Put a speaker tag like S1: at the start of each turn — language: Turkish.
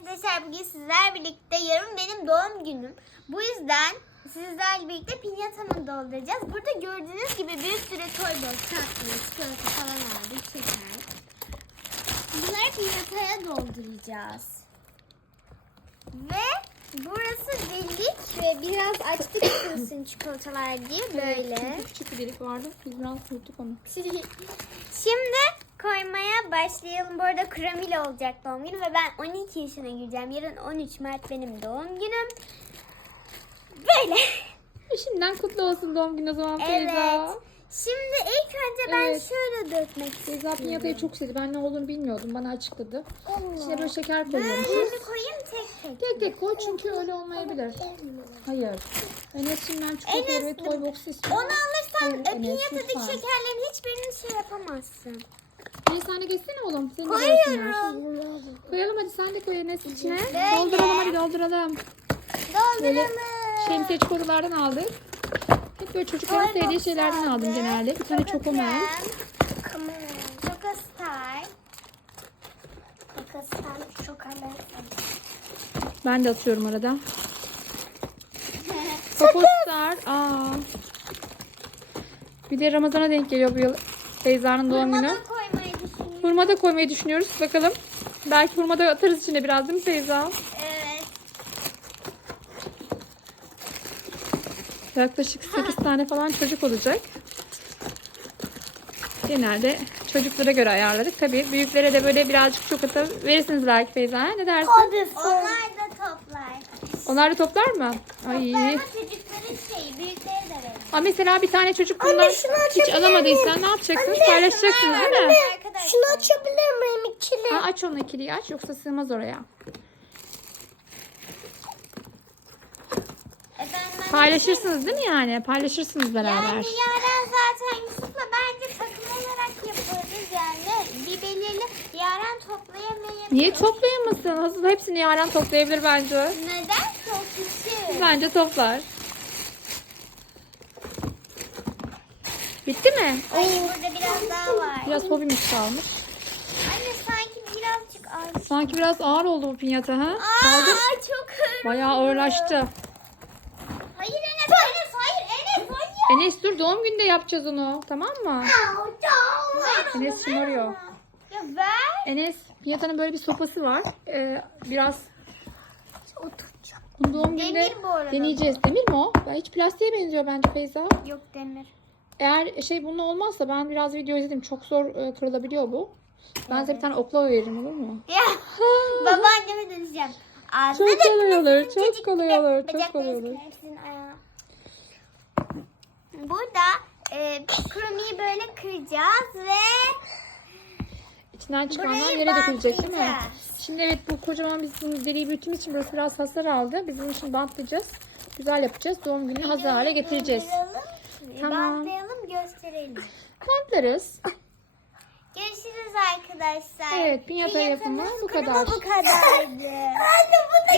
S1: arkadaşlar bugün sizler birlikte yarın benim doğum günüm. Bu yüzden sizlerle birlikte pinyatamı dolduracağız. Burada gördüğünüz gibi bir sürü toy box, tatlı, çikolata falan aldık, şeker. Bunları pinyataya dolduracağız. Ve burası delik ve biraz açtık ısınsın çikolatalar diye böyle.
S2: Küçük bir delik vardı. Biz biraz yırttık onu.
S1: Şimdi koymaya başlayalım. Bu arada Kramil olacak doğum günü ve ben 12 yaşına gireceğim. Yarın 13 Mart benim doğum günüm. Böyle.
S2: Şimdiden kutlu olsun doğum günü o zaman
S1: Evet.
S2: Feyza.
S1: Şimdi ilk önce ben
S2: Evet.
S1: şöyle dökmek
S2: Feyza
S1: istiyorum.
S2: pinyatayı çok sevdi. Ben ne olduğunu bilmiyordum. Bana açıkladı. İçine böyle şeker
S1: Böyle
S2: koyuyormuşuz.
S1: mi koyayım tek tek?
S2: Tek tek koy çünkü öyle olmayabilir. Hayır. Enes şimdi ben çikolata
S1: Enes,
S2: ve toy box istiyorum.
S1: Onu alırsan
S2: Hayır,
S1: e,
S2: Enes,
S1: pinyatadaki
S2: lütfen.
S1: şekerlerin hiçbirini şey yapamazsın.
S2: Enes sen de geçsene oğlum. Senin de
S1: Koyuyorum.
S2: görsünler. Koyalım hadi sen de koy Enes içine.
S1: Böyle.
S2: Dolduralım hadi dolduralım. Böyle
S1: Dolduralım.
S2: şemsiye çikolatalardan aldık. Hep böyle çocukların
S1: Toy
S2: sevdiği şeylerden aldım
S1: aldık.
S2: genelde. Bir tane çokomel.
S1: Choco Star. Choco Star, Chocolate.
S2: Ben de atıyorum arada. Popstar. Aa. Bir de Ramazan'a denk geliyor bu yıl Feyza'nın doğum günü.
S1: Düşünüyorum.
S2: Hurma da koymayı düşünüyoruz. Bakalım. Belki hurma da atarız içine biraz değil mi Feyza?
S1: Evet.
S2: Yaklaşık 8 tane falan çocuk olacak. Genelde çocuklara göre ayarladık. Tabii büyüklere de böyle birazcık çikolata verirsiniz belki Feyza. Ne dersin?
S1: Onlar da toplar.
S2: Onlar da toplar mı? Ay.
S1: Toplar ama çocukların şeyi, büyükleri de verir.
S2: Ama mesela bir tane çocuk bundan hiç alamadıysan ne yapacaksınız? Paylaşacaksınız değil mi?
S3: Şunu açabilir miyim içine?
S2: Ha, aç onu ikiliyi aç yoksa sığmaz oraya.
S1: Efendim,
S2: Paylaşırsınız değil mi yani? Paylaşırsınız beraber.
S1: Yani Yaren zaten Yusuf'la bence takım olarak yaparız yani. Bir belirli Yaren toplayamayabilir.
S2: Niye toplayamasın? Aslında hepsini Yaren toplayabilir bence.
S1: Neden? Çok küçük.
S2: Bence toplar. Bitti mi?
S1: Hayır burada biraz daha var.
S2: Biraz hobimiz kalmış.
S1: Anne sanki birazcık az.
S2: Sanki biraz ağır oldu bu pinyata ha?
S1: Aa çok ağır.
S2: Bayağı ağırlaştı.
S1: Hayır Enes, Enes, hayır Enes, hayır.
S2: Enes dur doğum günde yapacağız onu. Tamam mı? Enes şımarıyor.
S1: Ya ver.
S2: Enes pinyatanın böyle bir sopası var. Ee, biraz bunu doğum günde
S1: Demir bu arada.
S2: deneyeceğiz. Demir mi o? Ya hiç plastiğe benziyor bence Feyza.
S1: Yok demir.
S2: Eğer şey bununla olmazsa ben biraz video izledim. Çok zor e, kırılabiliyor bu. Ben size bir tane oklava veririm olur mu?
S1: Ya babaanneme döneceğim. Ağzına
S2: Çok kolay olur. Çok kolay olur. Çok kolay olur.
S1: Burada e, kromiyi böyle kıracağız ve
S2: İçinden çıkanlar
S1: burayı
S2: yere dökülecek değil mi?
S1: bantlayacağız.
S2: Şimdi evet bu kocaman biz bunu deriyi büyüttüğümüz için burası biraz hasar aldı. Biz bunu şimdi bantlayacağız. Güzel yapacağız. Doğum gününü hazır hale getireceğiz. Tamam.
S1: Bantlayalım gösterelim.
S2: Bantlarız.
S1: Görüşürüz arkadaşlar.
S2: Evet, pinyata yapımı bu kadar.
S1: Bu kadardı. Anne bu da